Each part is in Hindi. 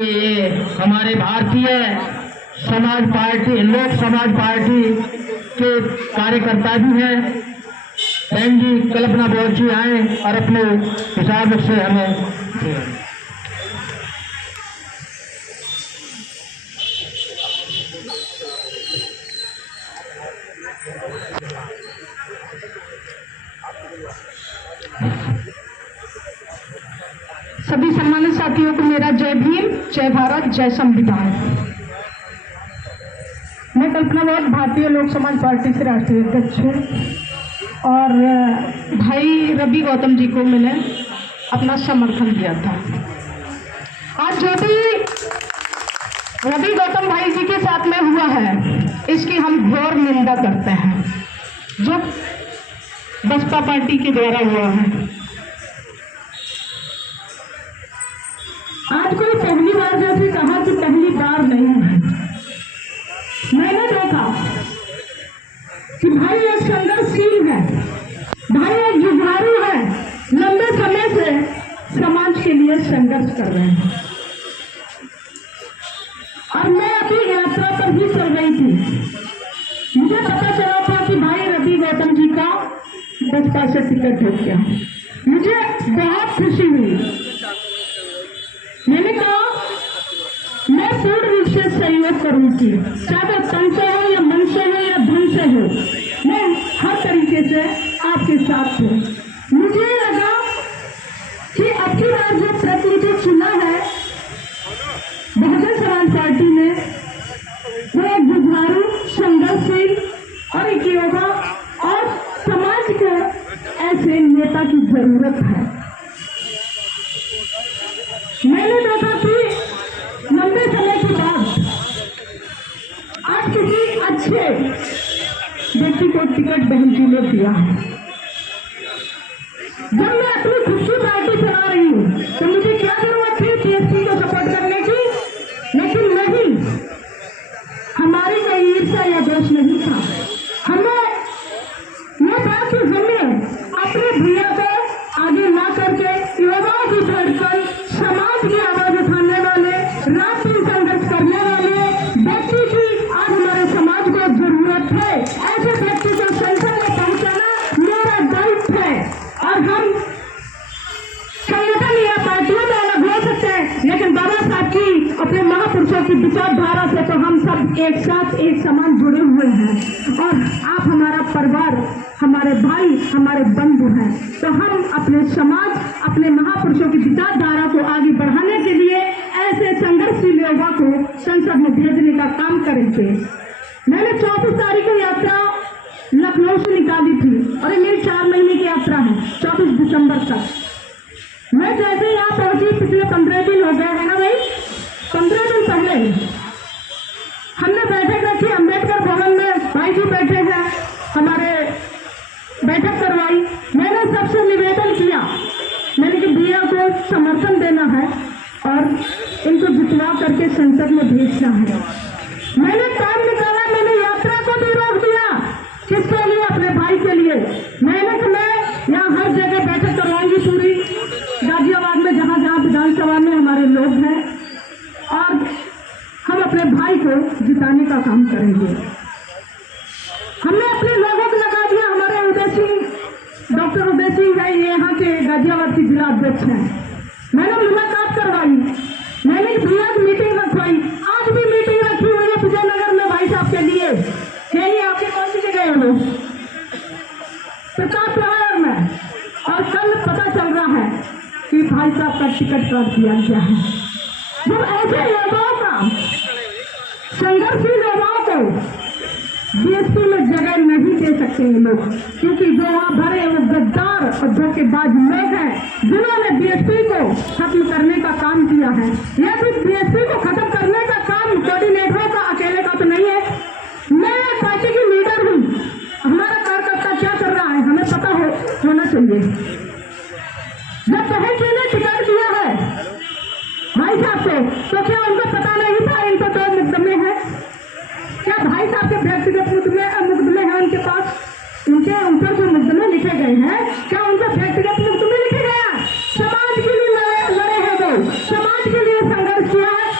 ये हमारे भारतीय समाज पार्टी, लोक समाज पार्टी के कार्यकर्ता भी हैं। बहन जी कल्पना बोध जी आए और अपने हिसाब से हमें सभी सम्मानित साथियों को मेरा जय भीम, जय भारत, जय संविधान। मैं कल्पना बोध भारतीय लोक समाज पार्टी से राष्ट्रीय अध्यक्ष हूँ और भाई रवि गौतम जी को मैंने अपना समर्थन दिया था। आज जो भी रवि गौतम भाई जी के साथ में हुआ है इसकी हम घोर निंदा करते हैं, जो बसपा पार्टी के द्वारा हुआ है। आज कोई पहली बार जैसे कहा कि पहली बार नहीं है। मैंने देखा कि भाई एक संघर्षशील है, भाई एक जुझारू है, लंबे समय से समाज के लिए संघर्ष कर रहे हैं। और मैं अपनी यात्रा पर ही चल रही थी, मुझे पता चला था कि भाई रवि गौतम जी का बसपा से टिकट हो गया। मुझे बहुत खुशी हुई। मैंने कहा मैं पूर्ण रूप से सहयोग करूंगी, चाहे तन से हो या मन से हो या धन से हो, मैं हर तरीके से आपके साथ हूँ। मुझे लगा कि अब की बार जो प्रतिनिधि चुना है बहुजन समाज पार्टी ने, वो एक जुझारू, संघर्षशील और एक योगा और समाज को ऐसे नेता की जरूरत है। मैंने देखा कि लंबे समय के बाद आज किसी अच्छे व्यक्ति को टिकट बहन जी ने दिया है। जब मैं अपनी खुद की पार्टी चला रही हूँ तो मुझे क्या जरूरत थी बीएसपी को सपोर्ट करने की, लेकिन नहीं, हमारी कोई ईर्ष्या या दोष नहीं था। हमें यह था कि हमें अपने भैया को आगे ला करके युवाओं की धड़कन, समाज की आवाज उठाने वाले, रात दिन संघर्ष करने वाले व्यक्ति की आज हमारे समाज को जरूरत है। ऐसे व्यक्ति को संसद में पहुंचाना मेरा दायित्व है। और हम संगठन या पार्टियों में अलग हो सकते हैं, लेकिन बाबा साहब की, अपने महापुरुषों की विचारधारा से तो हम सब एक साथ एक समान जुड़े हुए हैं। और आप हमारा परिवार, हमारे भाई, हमारे बंधु हैं। तो हम अपने समाज, अपने महापुरुषों की विचारधारा को आगे बढ़ाने के लिए ऐसे संघर्षशील युवा को संसद में भेजने का काम करेंगे। मैंने 24 तारीख को यात्रा लखनऊ से निकाली थी और ये मेरी 4 महीने की यात्रा है, 24 दिसंबर तक। मैं जैसे यहाँ पहुंची, पिछले 15 दिन हो गए हैं ना भाई, 15 दिन पहले हमने बैठक रखी अम्बेडकर भवन में, भाई जी बैठे हैं, हमारे बैठक करवाई। मैंने सबसे निवेदन किया, मैंने कि भैया को समर्थन देना है और इनको जितवा करके संसद में भेजना है। मैंने टाइम निकाला, मैंने यात्रा को भी रोक दिया। किसके लिए? अपने भाई के लिए। मैंने कि मैं यहाँ हर जगह बैठक करवाऊंगी, पूरी गाजियाबाद में, जहाँ जहाँ विधानसभा में हमारे लोग हैं, और हम अपने भाई को जिताने का काम करेंगे। हमने अपने लोगों को लगा दिया। हमारे उदय सिंह, डॉक्टर उदय सिंह भाई यहाँ के गाजियाबाद के जिला अध्यक्ष हैं। मैंने मुलाकात करवाई, मैंने भैया की मीटिंग रखवाई। आज भी मीटिंग रखी हुई है विजयनगर में भाई साहब के लिए। यही आपके कौन सी जगह है वो? प्रताप नगर में। और कल पता चल रहा है कि भाई साहब का टिकट रद्द किया गया है। जब ऐसे युवाओं का, संघर्षशील युवाओं को बीएसपी में जगह नहीं दे सकते हैं लोग, क्योंकि जो वहाँ भरे वो गद्दार और धोखेबाज लोग हैं, जिन्होंने बीएसपी को खत्म करने का काम किया है। यह भी बीएसपी को खत्म करने का काम कोऑर्डिनेटरों का अकेले का तो नहीं है। मैं पार्टी की लीडर हूँ, हमारा कार्यकर्ता क्या कर रहा है हमें पता होना चाहिए। जब बहन जी ने टिकट दिया है भाई साहब को, तो क्या उनको पता नहीं था इनको 2 मुकदमे हैं? क्या भाई साहब के व्यक्तिगत मुकदमे हैं उनके पास? उनके ऊपर जो मुकदमे लिखे गए हैं, क्या उनके व्यक्तिगत मुकदमे लिखे गए हैं? समाज के लिए लड़े हैं वो, समाज के लिए संघर्ष किया है,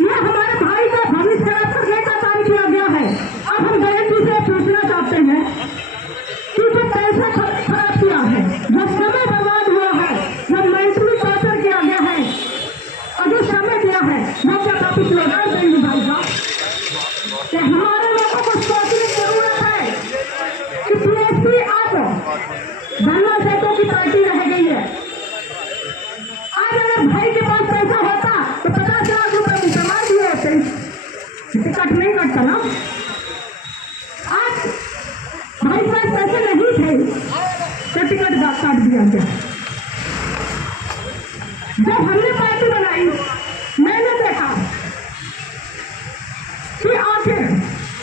ये हमारे भाई का भविष्य खराब करने का काम किया गया है। अब हम बहन जी से पूछना चाहते हैं कि जो पैसा खराब किया है, जो समय बर्बाद हुआ है, जो मेंटली टॉर्चर किया गया है और जो समय दिया है, वो क्या आप स्लोगन देंगे भाई साहब कि हमारे लोगों को सोचने की जरूरत है कि पीएसपी अब धन्ना सेठों की पार्टी रह गई है। आज अगर भाई के पास पैसा होता तो 50 लाख रुपए मुसलमान दिए होते, टिकट नहीं कटता ना। आज भाई के पास पैसे नहीं थे तो टिकट काट दिया गया। जब हमने पार्टी बनाई, मैंने देखा कि आखिर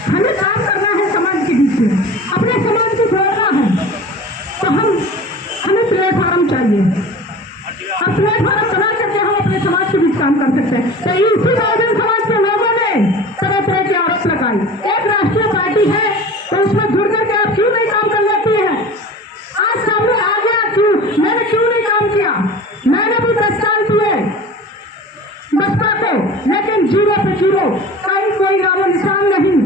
हमें काम करना है समाज के बीच में, अपने समाज को जोड़ना है, तो हमें प्लेटफॉर्म चाहिए। अब प्लेटफॉर्म बना करके हम अपने समाज के बीच काम कर सकते हैं। तो इसी बहुजन समाज के लोगों ने तरह तरह के आरोप लगाए। एक राष्ट्रीय पार्टी है तो उसमें जुड़ करके आप क्यों नहीं काम कर लेती है? आज सामने आ गया क्यों, मैंने क्यों नहीं काम किया? मैंने भी 10 साल किए बसपा को, लेकिन जीरो पे जीरो, कहीं कोई नामो निशान नहीं।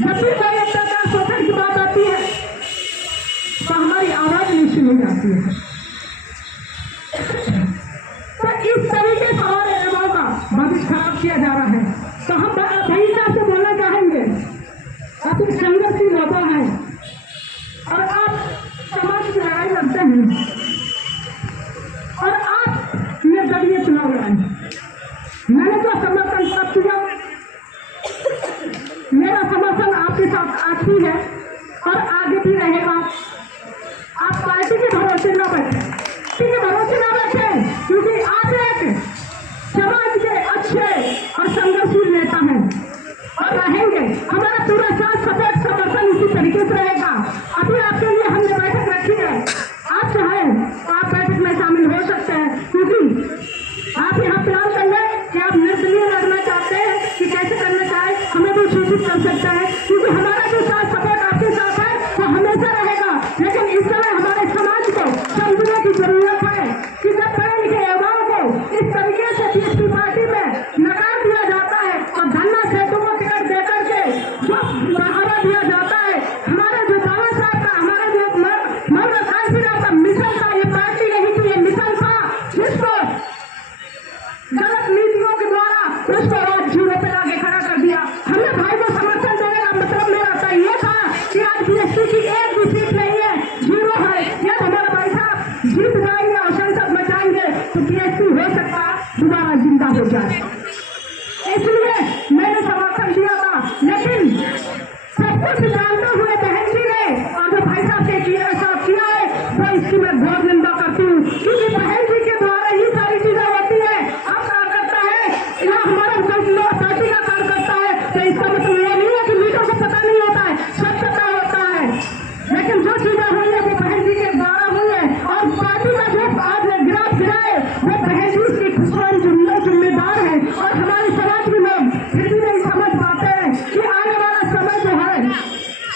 जब भी कोई अत्याचार शोषण की बात आती है तो हमारी आवाज नहीं सुनी जाती है। तो इस तरीके से हमारे युवाओं का भविष्य खराब किया जा रहा है। तो हम भैया से बोलना चाहेंगे, आप एक संघर्षी लोग हैं और आप समाज की लड़ाई लड़ते हैं और आप निर्दलीय चुनाव लड़ाए। मैंने जो समर्थन प्राप्त किया, मेरा समर्थन आपके साथ आज भी है और आगे भी रहेगा। आप पार्टी के भरोसे न बैठे, के भरोसे न बैठे, क्योंकि आप एक समाज के अच्छे और संघर्षशील नेता हैं और रहेंगे। हमारा पूरा साथ सपोर्ट समर्थन इसी तरीके से रहेगा। अभी आपके लिए हमने बैठक रखी है, आप चाहें तो आप बैठक में शामिल हो सकते हैं, क्योंकि आप यहाँ प्लान कर लें कि आप निर्दलीय लड़ना चाहते हैं कि कैसे करना चाहे, हमें भी सूचित कर सकते हैं, क्योंकि हमारा जो साथ सपोर्ट आपके साथ है वो हमेशा रहेगा। लेकिन इस समय हमारे समाज को समझने की जरूरत है कि जब पढ़े लिखे युवाओं को इस तरीके से पीएसपी पार्टी में नकार दिया जाता है और धन्ना सेठों को टिकट देकर के जो बढ़ावा दिया जाता है, हमारे जो बाबा साहब का, हमारा जो मौलाना साहब का मिशन था, ये पार्टी नहीं थी, ये मिशन था, जिसको गलत नीतियों के द्वारा उसको आज जीरो पे लाके खड़ा कर दिया। हमने भाई को समर्थन देने का मतलब मेरा था ये था कि आज पीएसपी की एक भी सीट नहीं है, जीरो है। यह हमारा भाई साहब जीत जाएंगे और संसद में जाएंगे तो पीएसपी हो सकता दोबारा जिंदा हो जाए, इसलिए मैंने समर्थन दिया था। लेकिन सब कुछ जानते हुए बहन जी ने और जो भाई साहब से ऐसा किया है वो इसकी मैं बहुत निंदा करती हूँ, क्योंकि बहन जी के द्वारा ही सारी चीजें होती है। अब कार्यकर्ता है, यहाँ हमारा पार्टी का कार्यकर्ता है, तो इसका मतलब ये नहीं है कि लीडर को पता नहीं होता है, सब पता होता है। लेकिन जो चीजें हुई है वो बहन जी के द्वारा हुई है और पार्टी का जो आज गिराफ गिराए वो बहन जी उसकी खुशहाली जिम्मेदार है। और हमारे समाज के लोग फिर भी नहीं समझ पाते हैं कि आने वाला समय जो है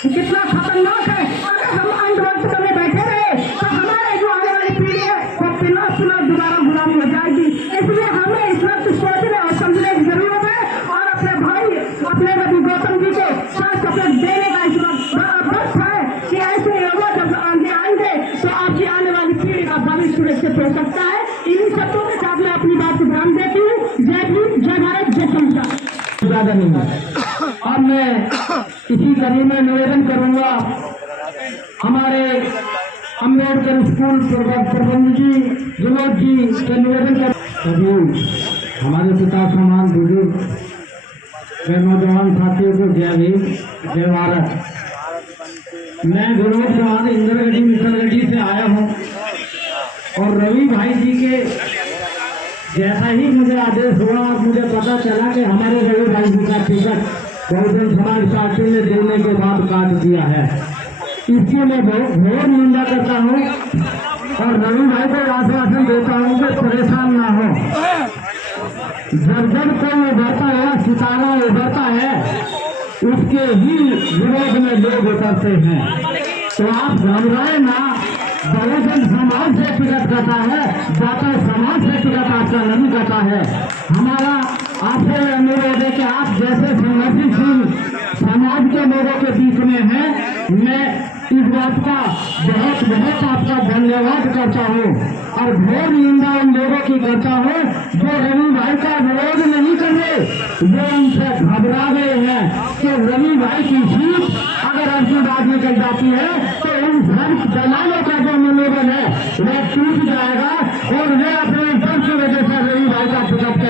कितना खतरनाक है। अगर हम अंधवक्त में बैठे रहे तो हमारे जो आने वाली पीढ़ी है वो पुनः दोबारा गुलाम हो जाएगी। इसलिए हमें इस वक्त सोचने और समझने की जरूरत है और अपने भाई अपने रवि गौतम जी को साथ सपोर्ट देने का इस वक्त है कि ऐसे लोगों जब आगे आएंगे तो आपकी आने वाली पीढ़ी का भविष्य सुरक्षित हो सकता है। इन्हीं शब्दों के साथ मैं अपनी बात को विराम देती हूँ। जय भीम, जय भारत, जय संविधान। ज्यादा नहीं है। अब मैं इसी कड़ी में निवेदन करूंगा हमारे अम्बेडकर स्कूल प्रबंध जी विनोद जी से निवेदन कर। सभी हमारे पिता समान बुजुर्ग व नौजवान साथियों को जय भीम, जय भारत। मैं विनोद चौहान इंद्रगढ़ी मिसलगढ़ी से आया हूँ और रवि भाई जी के जैसा ही मुझे आदेश हुआ और मुझे पता चला कि हमारे रवि भाई जी का टिकट बहुजन समाज पार्टी ने देने के बाद काट दिया है, इसकी मैं बहुत निंदा करता हूँ और रवि भाई को आश्वासन देता हूँ कि परेशान ना हो। जब जब कोई उभरता है, सितारा उभरता है, उसके ही विरोध में लोग उतरते हैं। तो आप घबराए ना, बहुजन समाज से टिकट करता है, जाता समाज से टिकट आपका नहीं करता है। हमारा आपसे अनुरोध है कि आप जैसे संगठनशील समाज के लोगों के बीच में हैं, मैं इस बात का बहुत बहुत आपका धन्यवाद करता हूँ और घोर निंदा उन लोगों की करता हूँ जो रवि भाई का विरोध नहीं कर रहे, वो उनसे घबरा गए हैं कि रवि भाई की सीट अगर अर्जुन बात निकल जाती है तो उन सब दलालों का जो मनोबल है वह टूट जाएगा और वे अपने दम की वजह से रवि भाई का टिकट